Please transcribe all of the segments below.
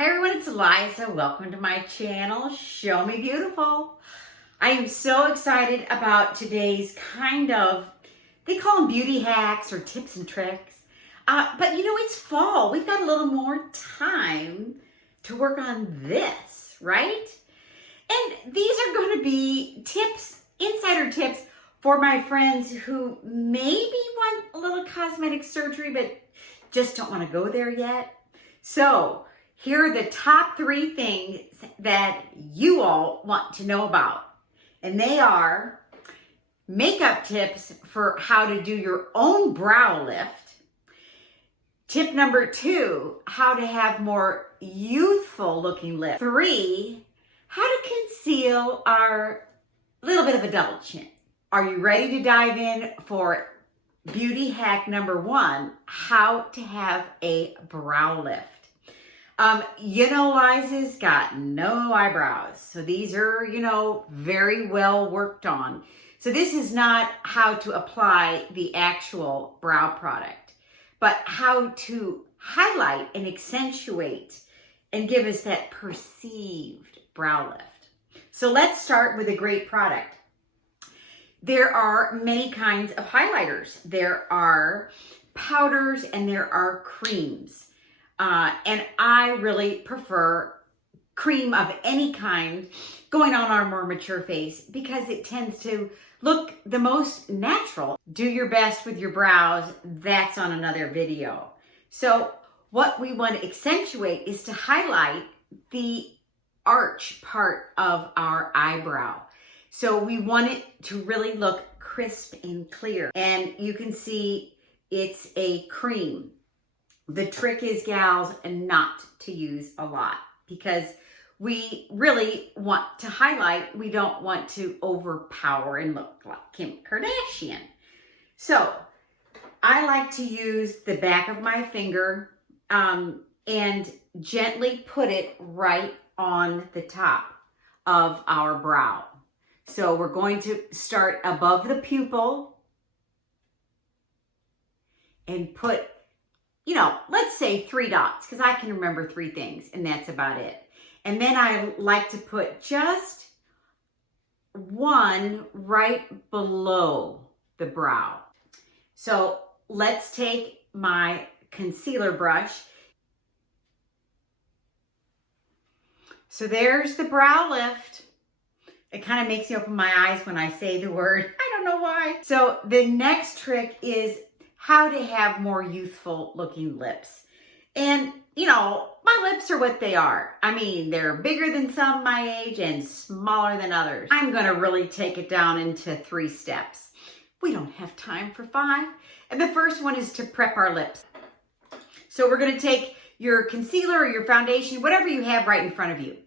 Hi everyone, it's Liza. Welcome to my channel, Show Me Beautiful. I am so excited about today's they call them beauty hacks or tips and tricks. But you know, it's fall. We've got a little more time to work on this, right? And these are going to be tips, insider tips for my friends who maybe want a little cosmetic surgery, but just don't want to go there yet. So here are the top 3 things that you all want to know about. And they are makeup tips for how to do your own brow lift. Tip number 2, how to have more youthful looking lips. 3, how to conceal our little bit of a double chin. Are you ready to dive in for beauty hack number 1, how to have a brow lift? You know, Liza's got no eyebrows. So these are, very well worked on. So this is not how to apply the actual brow product, but how to highlight and accentuate and give us that perceived brow lift. So let's start with a great product. There are many kinds of highlighters. There are powders and there are creams. And I really prefer cream of any kind going on our more mature face because it tends to look the most natural. Do your best with your brows. That's on another video. So what we want to accentuate is to highlight the arch part of our eyebrow. So we want it to really look crisp and clear. And you can see it's a cream. The trick is, gals, not to use a lot because we really want to highlight. We don't want to overpower and look like Kim Kardashian. So I like to use the back of my finger and gently put it right on the top of our brow. So we're going to start above the pupil and put, let's say 3 dots, because I can remember 3 things, and that's about it. And then I like to put just 1 right below the brow. So let's take my concealer brush. So there's the brow lift. It kind of makes me open my eyes when I say the word. I don't know why. So the next trick is how to have more youthful looking lips. And, my lips are what they are. I mean, they're bigger than some my age and smaller than others. I'm going to really take it down into 3 steps. We don't have time for 5. And the first one is to prep our lips. So we're going to take your concealer or your foundation, whatever you have right in front of you.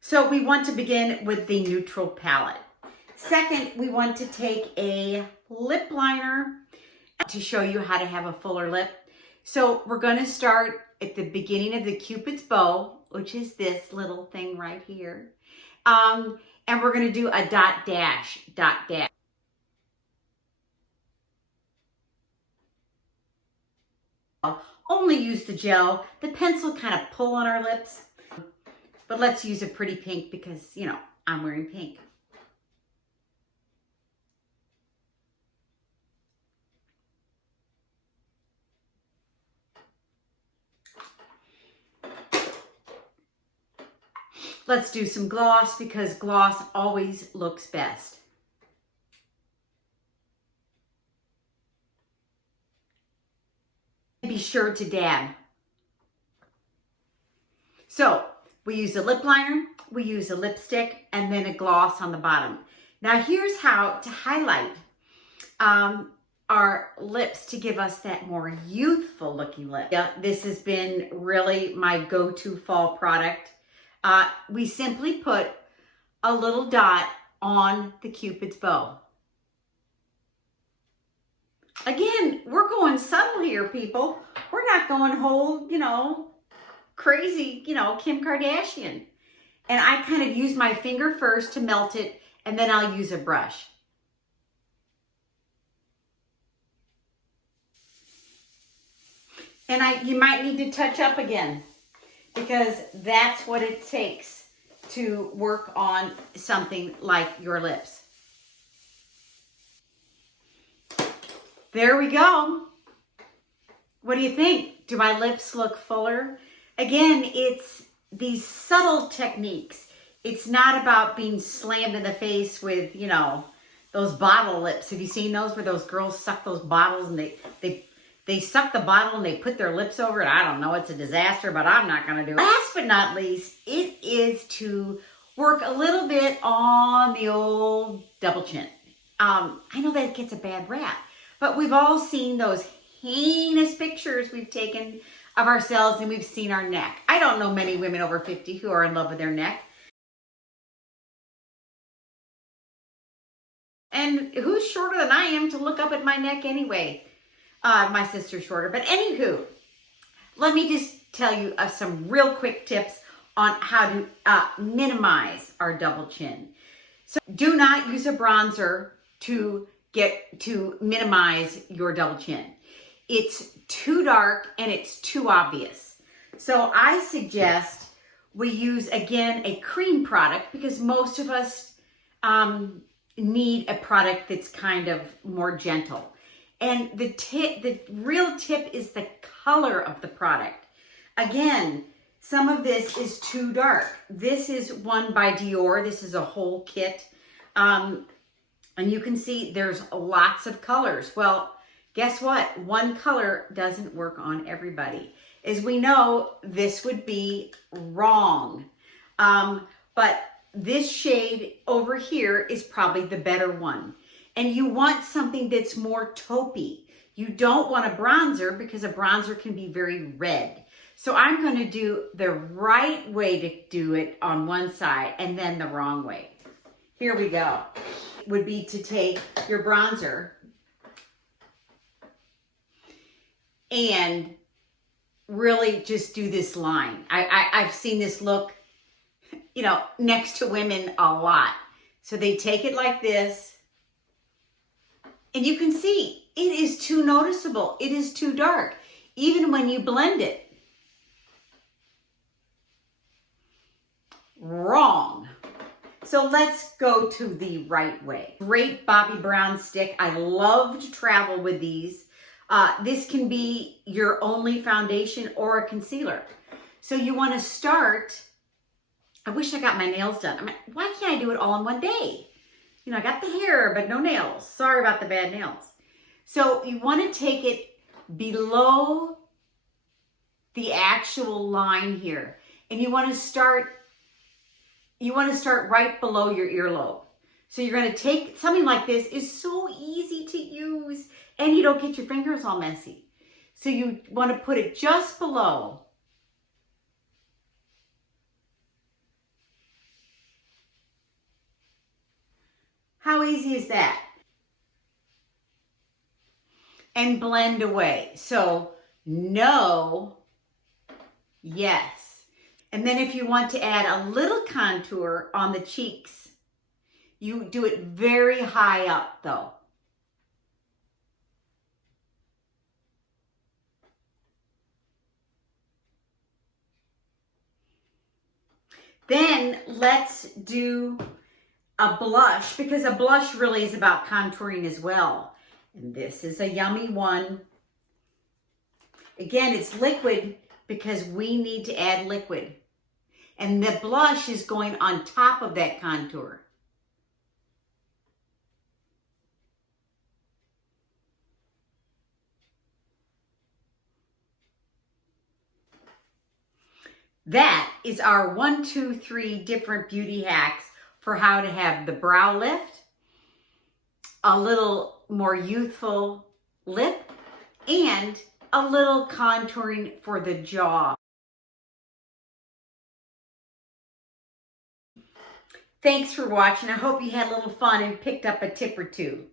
So we want to begin with the neutral palette. Second, we want to take a lip liner to show you how to have a fuller lip. So we're going to start at the beginning of the Cupid's bow, which is this little thing right here. And we're going to do a dot dash. Only use the gel. The pencil kind of pull on our lips. But let's use a pretty pink because, I'm wearing pink. Let's do some gloss because gloss always looks best. Be sure to dab. So we use a lip liner, we use a lipstick, and then a gloss on the bottom. Now here's how to highlight our lips to give us that more youthful looking lip. Yeah, this has been really my go-to fall product. We simply put a little dot on the Cupid's bow. Again, we're going subtle here, people. We're not going whole, crazy, Kim Kardashian. And I kind of use my finger first to melt it, and then I'll use a brush. And you might need to touch up again, because that's what it takes to work on something like your lips. There we go. What do you think? Do my lips look fuller? Again, it's these subtle techniques. It's not about being slammed in the face with, you know, those bottle lips. Have you seen those where those girls suck those bottles and they suck the bottle and they put their lips over it? I don't know. It's a disaster, but I'm not going to do it. Last but not least, it is to work a little bit on the old double chin. I know that it gets a bad rap, but we've all seen those heinous pictures we've taken of ourselves, and we've seen our neck. I don't know many women over 50 who are in love with their neck. And who's shorter than I am to look up at my neck anyway? My sister's shorter. But anywho, let me just tell you some real quick tips on how to minimize our double chin. So do not use a bronzer to minimize your double chin. It's too dark and it's too obvious. So I suggest we use, again, a cream product, because most of us need a product that's kind of more gentle. And the real tip is the color of the product. Again, some of this is too dark. This is one by Dior. This is a whole kit. And you can see there's lots of colors. Well, guess what? One color doesn't work on everybody. As we know, this would be wrong. But this shade over here is probably the better one. And you want something that's more taupey. You don't want a bronzer, because a bronzer can be very red. So I'm going to do the right way to do it on one side and then the wrong way. Here we go. Would be to take your bronzer and really just do this line. I've seen this look, you know, next to women a lot. So they take it like this, and you can see it is too noticeable. It is too dark, even when you blend it. Wrong. So let's go to the right way. Great Bobbi Brown stick. I love to travel with these. This can be your only foundation or a concealer. So you want to start. I wish I got my nails done. I mean, why can't I do it all in one day? You know, I got the hair, but no nails. Sorry about the bad nails. So you want to take it below the actual line here. And you want to start right below your earlobe. So you're going to take something like this. Is so easy to use, and you don't get your fingers all messy. So you want to put it just below. How easy is that? And blend away. So no, yes. And then if you want to add a little contour on the cheeks, you do it very high up though. Then let's do a blush, because a blush really is about contouring as well. And this is a yummy one. Again, it's liquid because we need to add liquid. And the blush is going on top of that contour. That is our 1, 2, 3 different beauty hacks for how to have the brow lift, a little more youthful lip, and a little contouring for the jaw. Thanks for watching. I hope you had a little fun and picked up a tip or two.